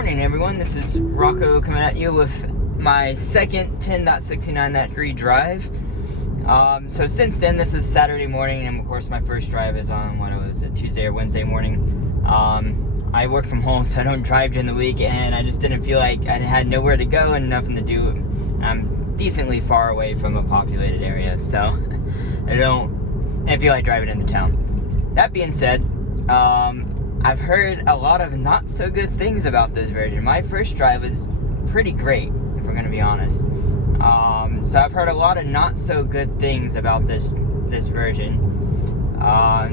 morning, everyone. This is Rocco coming at you with my second 10.69.3 drive. So since then, this is Saturday morning, and of course my first drive is on, Tuesday or Wednesday morning. I work from home, so I don't drive during the week, and I just didn't feel like I had nowhere to go and nothing to do. I'm decently far away from a populated area, so I didn't feel like driving into town. That being said, I've heard a lot of not so good things about this version. My first drive was pretty great, if we're gonna be honest. So I've heard a lot of not so good things about this version.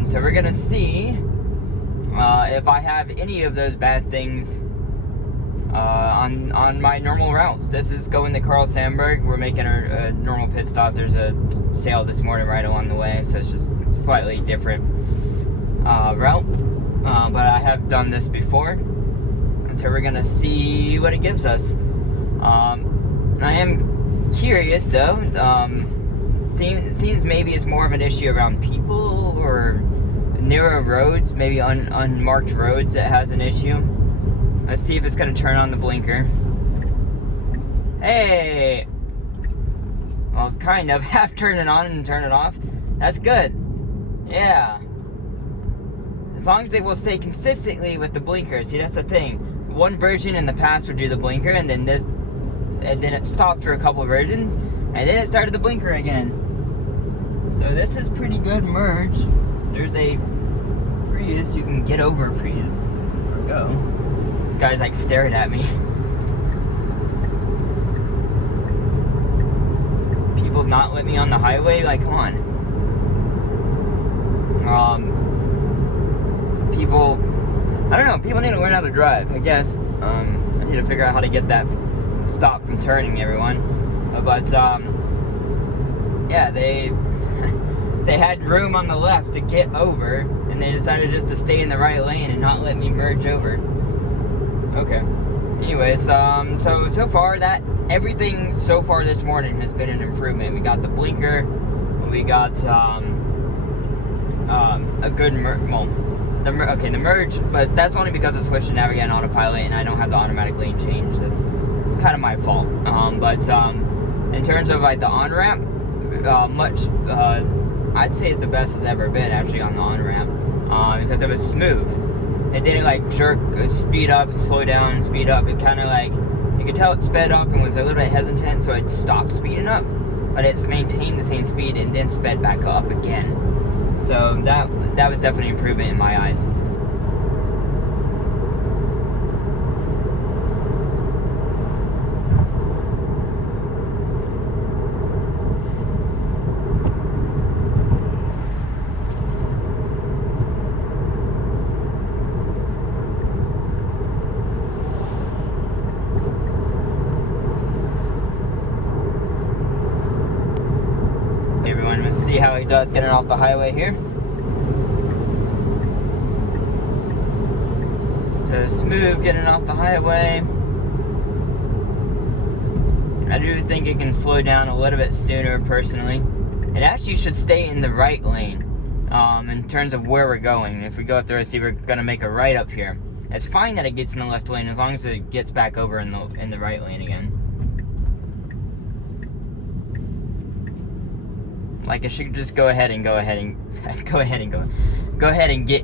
So we're gonna see if I have any of those bad things on my normal routes. This is going to Carl Sandburg. We're making a normal pit stop. There's a sale this morning right along the way, so it's just slightly different route. But I have done this before, and so we're gonna see what it gives us. I am curious though. Seems maybe it's more of an issue around people or narrow roads, maybe unmarked roads that has an issue. Let's see if it's gonna turn on the blinker. Hey! Well, kind of. Half turn it on and turn it off. That's good. Yeah. As long as it will stay consistently with the blinker. See, that's the thing. One version in the past would do the blinker, and then it stopped for a couple of versions, and then it started the blinker again. So this is pretty good merge. There's a Prius. You can get over Prius. There we go. This guy's like staring at me. People not let me on the highway? Like, come on. People, I don't know, people need to learn how to drive, I guess. I need to figure out how to get that stop from turning, everyone. Yeah, they had room on the left to get over, and they decided just to stay in the right lane and not let me merge over. Okay. Anyways, so far everything so far this morning has been an improvement. We got the blinker, we got a good the merge, but that's only because I switched to Navigate and Autopilot, and I don't have the automatic lane change. It's kind of my fault. In terms of like the on-ramp, I'd say it's the best it's ever been actually on the on-ramp, because it was smooth. It didn't like jerk, speed up, slow down, speed up. It kind of like, you could tell it sped up and was a little bit hesitant, so it stopped speeding up, but it's maintained the same speed and then sped back up again. So that was definitely an improvement in my eyes. Hey everyone, let's see how he does getting off the highway here. So smooth getting off the highway. I do think it can slow down a little bit sooner personally. It actually should stay in the right lane in terms of where we're going. If we go up there, see we're gonna make a right up here. It's fine that it gets in the left lane as long as it gets back over in the right lane again. Like it should just go ahead and get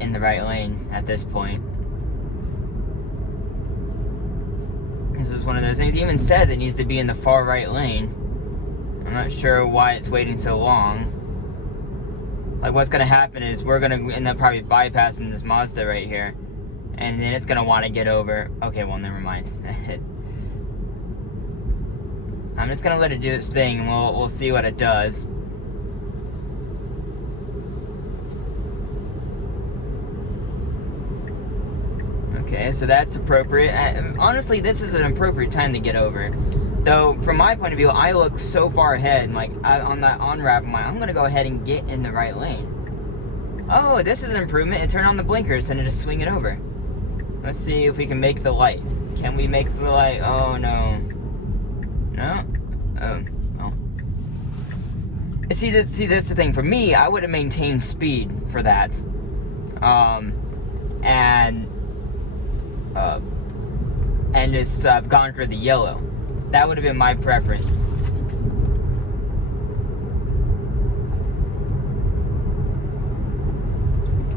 in the right lane at this point. This is one of those things. It even says it needs to be in the far right lane. I'm not sure why it's waiting so long. Like what's gonna happen is we're gonna end up probably bypassing this Mazda right here, and then it's gonna want to get over. Okay, well never mind. I'm just gonna let it do its thing, and we'll see what it does. Okay, so that's appropriate. Honestly, this is an appropriate time to get over. Though, from my point of view, I look so far ahead, and like on that on-ramp, I'm gonna go ahead and get in the right lane. Oh, this is an improvement. And turn on the blinkers and just swing it over. Let's see if we can make the light. Can we make the light? Oh no. No? Oh. See, this is the thing. For me, I would have maintained speed for that. And and just have gone for the yellow. That would have been my preference.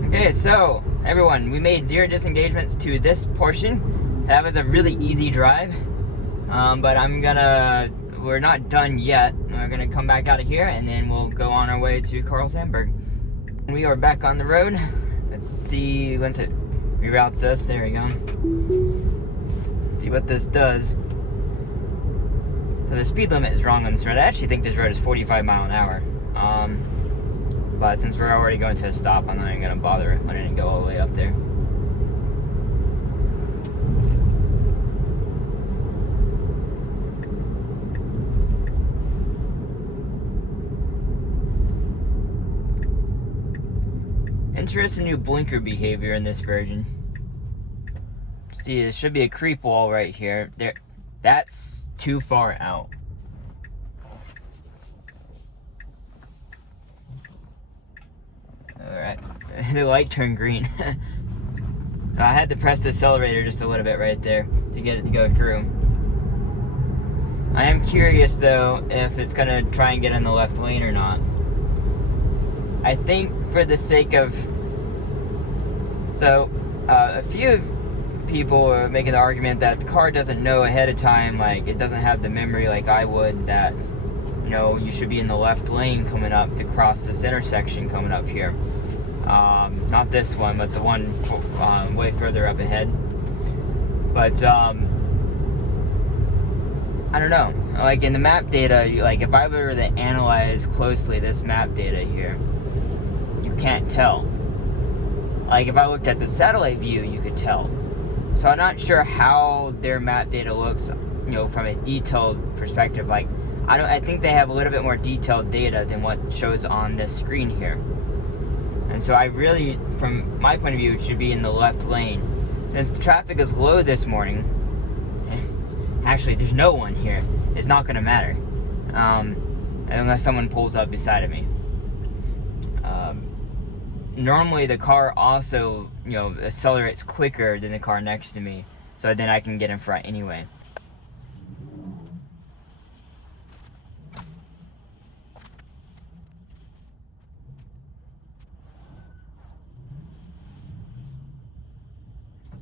Okay, so everyone, we made 0 disengagements to this portion. That was a really easy drive, but we're not done yet. We're gonna come back out of here and then we'll go on our way to Carl Sandburg. We are back on the road. Let's see, once it reroutes us, there we go. Let's see what this does. So the speed limit is wrong on this road. I actually think this road is 45 miles an hour. But since we're already going to a stop, I'm not even gonna bother letting it go all the way up there. Interesting new blinker behavior in this version. See, there should be a creep wall right here. There, that's too far out. Alright, the light turned green. I had to press the accelerator just a little bit right there to get it to go through. I am curious though if it's gonna try and get in the left lane or not. I think for the sake of... So, a few people are making the argument that the car doesn't know ahead of time, like it doesn't have the memory like I would, that you know, you should be in the left lane coming up to cross this intersection coming up here. Not this one, but the one way further up ahead. But I don't know. Like in the map data, like if I were to analyze closely this map data here, you can't tell. Like if I looked at the satellite view, you could tell. So I'm not sure how their map data looks, you know, from a detailed perspective. Like I think they have a little bit more detailed data than what shows on this screen here. And so I really, from my point of view, it should be in the left lane. Since the traffic is low this morning, actually there's no one here, it's not going to matter. Unless someone pulls up beside of me. Normally the car also, you know, accelerates quicker than the car next to me, so then I can get in front anyway.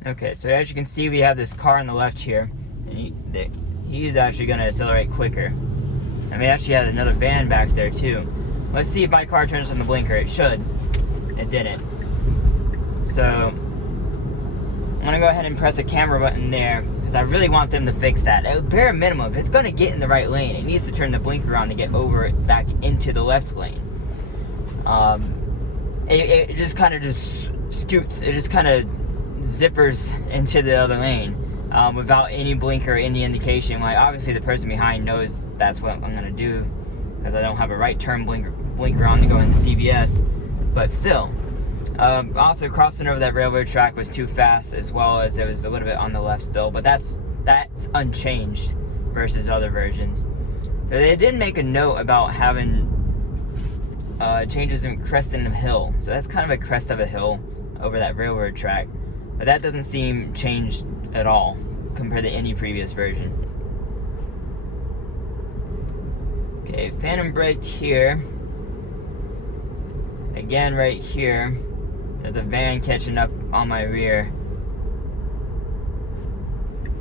Okay, so as you can see, we have this car on the left here, and he's actually going to accelerate quicker. And we actually had another van back there too. Let's see if my car turns on the blinker. It should. It didn't. So I'm going to go ahead and press a camera button there, because I really want them to fix that. At bare minimum, if it's going to get in the right lane, it needs to turn the blinker on to get over it back into the left lane. It just kind of just scoots. It just kind of zippers into the other lane without any blinker, any indication. Like obviously the person behind knows that's what I'm gonna do, because I don't have a right turn blinker on to go into CVS. But still, also crossing over that railroad track was too fast, as well as it was a little bit on the left still. But that's unchanged versus other versions. So they did make a note about having changes in cresting of hill. So that's kind of a crest of a hill over that railroad track. But that doesn't seem changed at all compared to any previous version. Okay, phantom brake here. Again, right here, there's a van catching up on my rear.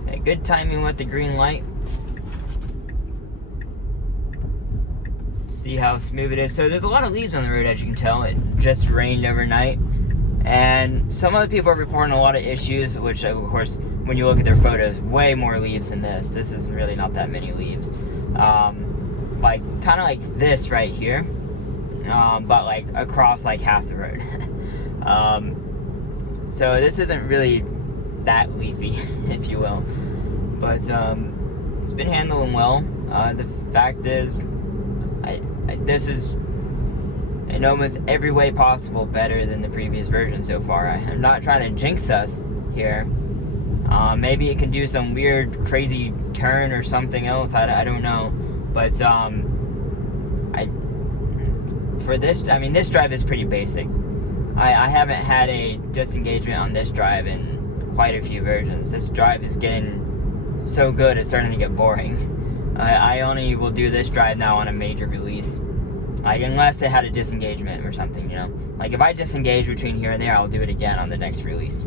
Okay, good timing with the green light. See how smooth it is. So there's a lot of leaves on the road, as you can tell. It just rained overnight. And some other people are reporting a lot of issues, which of course, when you look at their photos, way more leaves than this. This is really not that many leaves. Like, kind of like this right here. But like across like half the road. So this isn't really that leafy, if you will. But it's been handling well. The fact is, this is in almost every way possible better than the previous version so far. I'm not trying to jinx us here. Maybe it can do some weird, crazy turn or something else. I don't know. But for this, I mean, this drive is pretty basic. I haven't had a disengagement on this drive in quite a few versions. This drive is getting so good, it's starting to get boring. I only will do this drive now on a major release. Like, unless it had a disengagement or something, you know? Like, if I disengage between here and there, I'll do it again on the next release.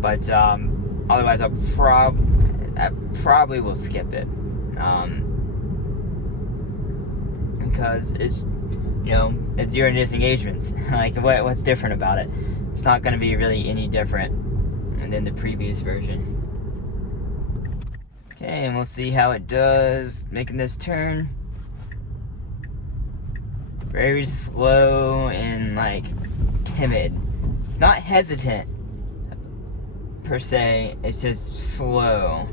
But, otherwise, I probably will skip it. Because it's, you know, it's 0 disengagements. Like, what's different about it? It's not going to be really any different than the previous version. Okay, and we'll see how it does making this turn. Very slow and, like, timid. Not hesitant, per se. It's just slow.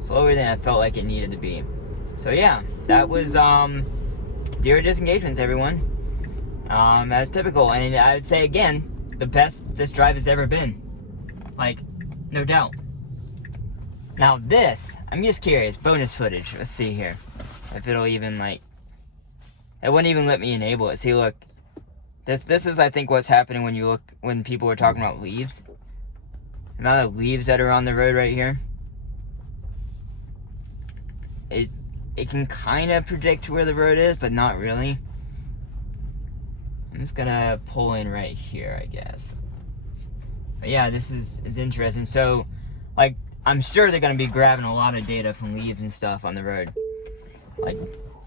Slower than I felt like it needed to be. So, yeah, that was, 0 disengagements, everyone. As typical. And I would say, again, the best this drive has ever been. Like, no doubt. Now, this, I'm just curious. Bonus footage. Let's see here. If it'll even, like... It wouldn't even let me enable it. See, look. This is, I think, what's happening when people were talking about leaves. The amount of leaves that are on the road right here. It can kind of predict where the road is, but not really. I'm just gonna pull in right here, I guess. But yeah, this is interesting. So, like, I'm sure they're gonna be grabbing a lot of data from leaves and stuff on the road. Like,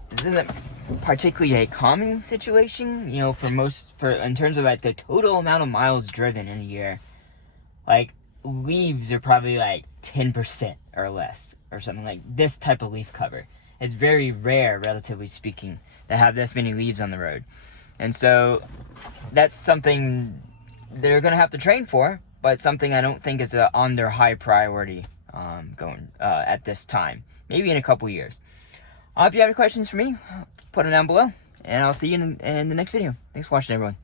this isn't particularly a common situation, you know, in terms of, like, the total amount of miles driven in a year. Like, leaves are probably like 10% or less, or something like this type of leaf cover. It's very rare, relatively speaking, to have this many leaves on the road. And so that's something they're going to have to train for, but something I don't think is on their high priority at this time. Maybe in a couple years. If you have any questions for me, put them down below, and I'll see you in the next video. Thanks for watching, everyone.